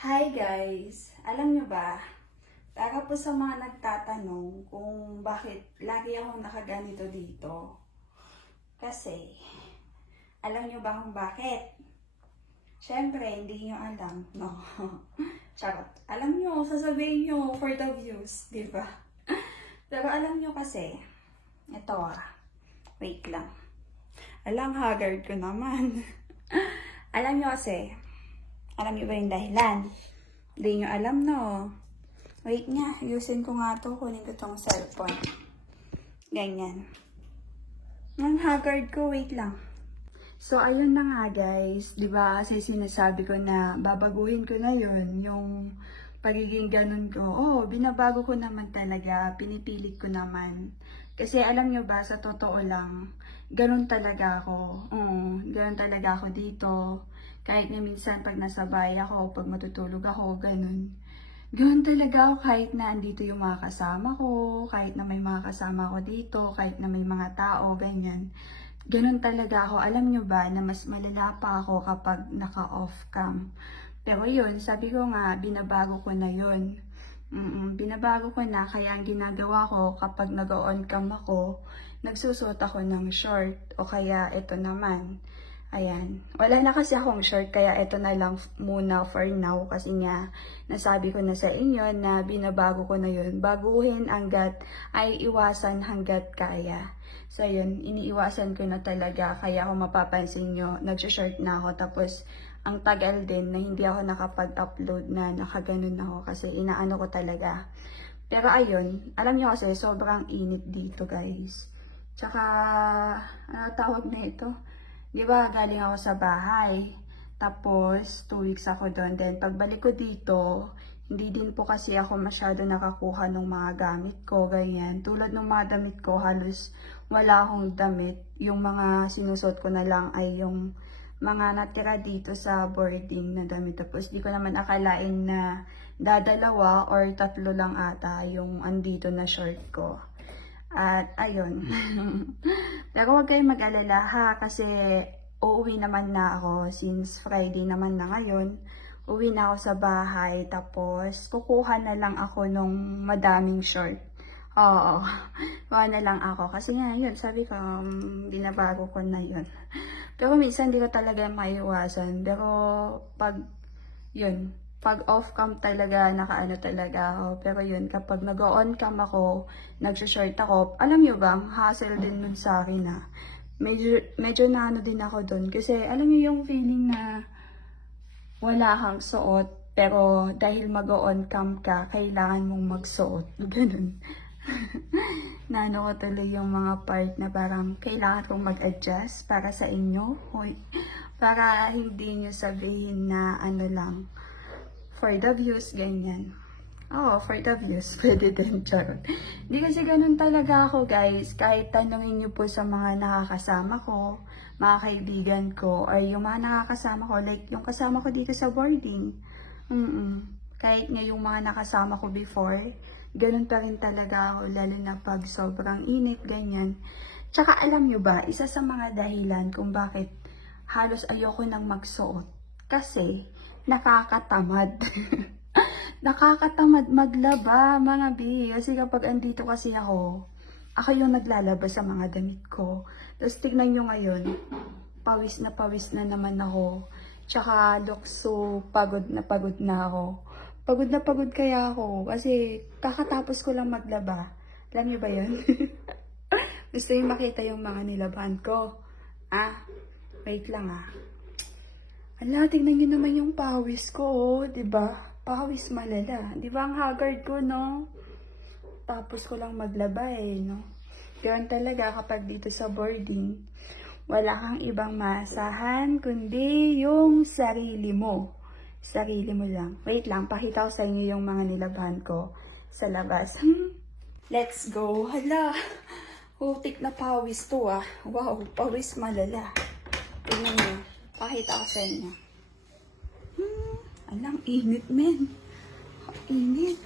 Hi guys! Alam nyo ba, para po sa mga nagtatanong kung bakit lagi akong nakaganito dito. Kasi, alam nyo ba kung bakit? Siyempre, hindi nyo alam, no? Charot. Alam nyo, sasabihin nyo for the views, di ba? Pero alam nyo kasi, ito wait lang. Alang haggard ko naman. Alam nyo kasi, alam niyo ba yung dahilan? Hindi niyo alam, no? Wait nga, ayusin ko nga to. Kunin ko tong cellphone. Ganyan. Ang haggard ko, wait lang. So, ayun na nga guys. Diba kasi sinasabi ko na babaguhin ko na yun. Yung pagiging ganun ko. Oh, binabago ko naman talaga. Pinipilit ko naman. Kasi alam nyo ba, sa totoo lang, ganun talaga ako. Ganun talaga ako dito. Kahit na minsan pag nasa bahay ako, pag matutulog ako, ganun. Ganun talaga ako kahit na andito yung mga kasama ko, kahit na may mga kasama ko dito, kahit na may mga tao, ganyan. Ganun talaga ako. Alam nyo ba na mas malala pa ako kapag naka-off cam. Pero yun, sabi ko nga, binabago ko na yun. Binabago ko na, kaya ang ginagawa ko kapag nag-on cam ako, nagsusuot ako ng short. O kaya ito naman. Ayan. Wala na kasi akong short, kaya ito na lang muna for now. Kasi nga, nasabi ko na sa inyo na binabago ko na yun. Baguhin hanggat ay iwasan hanggat kaya. So yun, iniiwasan ko na talaga. Kaya kung mapapansin nyo, nag-short na ako. Tapos, ang tagal din na hindi ako nakapag-upload na nakaganon ako. Kasi inaano ko talaga. Pero ayun, alam nyo kasi sobrang init dito guys. Tsaka, ano tawag na ito? Di ba, galing ako sa bahay. Tapos, 2 weeks ako doon. Then, pagbalik ko dito, hindi din po kasi ako masyado nakakuha ng mga gamit ko, ganyan. Tulad ng mga damit ko, halos wala akong damit. Yung mga sinusot ko na lang ay yung mga natira dito sa boarding na damit. Tapos, di ko naman akalain na dadalawa or 3 lang ata yung andito na short ko. At ayun. Pero huwag kayong mag-alala ha, kasi uuwi naman na ako since Friday naman na ngayon. Uwi na ako sa bahay, tapos kukuha na lang ako nung madaming short. Oo, kuha na lang ako. Kasi nga yun, sabi ko, binabago ko na yun. Pero minsan di ko talaga maiwasan. Pero pag off cam talaga, nakaano talaga ako. Pero yun, kapag nag-on cam ako, nag-short ako, alam nyo ba, ang hassle din nun sa akin na. Medyo na ano din ako dun. Kasi alam nyo yung feeling na wala kang suot, pero dahil mag-on cam ka, kailangan mong magsuot. Ganun. Naano ko tuloy yung mga part na parang kailangan kong mag-adjust para sa inyo. Hoy, para hindi nyo sabihin na ano lang, for the views, ganyan. Oo, for the views, pwede din, charot. Hindi kasi ganun talaga ako, guys. Kahit tanungin nyo po sa mga nakakasama ko, mga kaibigan ko, or yung mga nakakasama ko, like yung kasama ko dito sa boarding. Kahit nga yung mga nakasama ko before, ganun pa rin talaga ako, lalo na pag sobrang init, ganyan. Tsaka alam nyo ba, isa sa mga dahilan kung bakit halos ayoko nang magsuot. Kasi, nakakatamad. Nakakatamad maglaba, mga bi. Kasi kapag andito kasi ako yung naglalaba sa mga damit ko. Tapos tignan nyo ngayon, pawis na naman ako. Tsaka lukso, pagod na ako. Pagod na pagod kaya ako. Kasi kakatapos ko lang maglaba. Alam nyo ba yun? Gusto yung makita yung mga nilabahan ko. Wait lang Ala, tingnan nyo naman yung pawis ko, diba? Pawis malala. Diba ang haggard ko, no? Tapos ko lang maglaba no? Ganun talaga kapag dito sa boarding, wala kang ibang maasahan, kundi yung sarili mo. Sarili mo lang. Wait lang, pakita ko sa inyo yung mga nilabahan ko sa labas. Let's go. Hala, hutik na pawis to Wow, pawis malala. Tingnan nyo. Pakita ko sa inyo. Alang, init men. Init.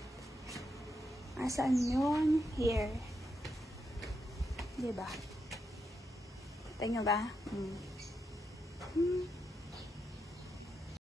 Asaan yun? Here. Diba? Kita nyo ba?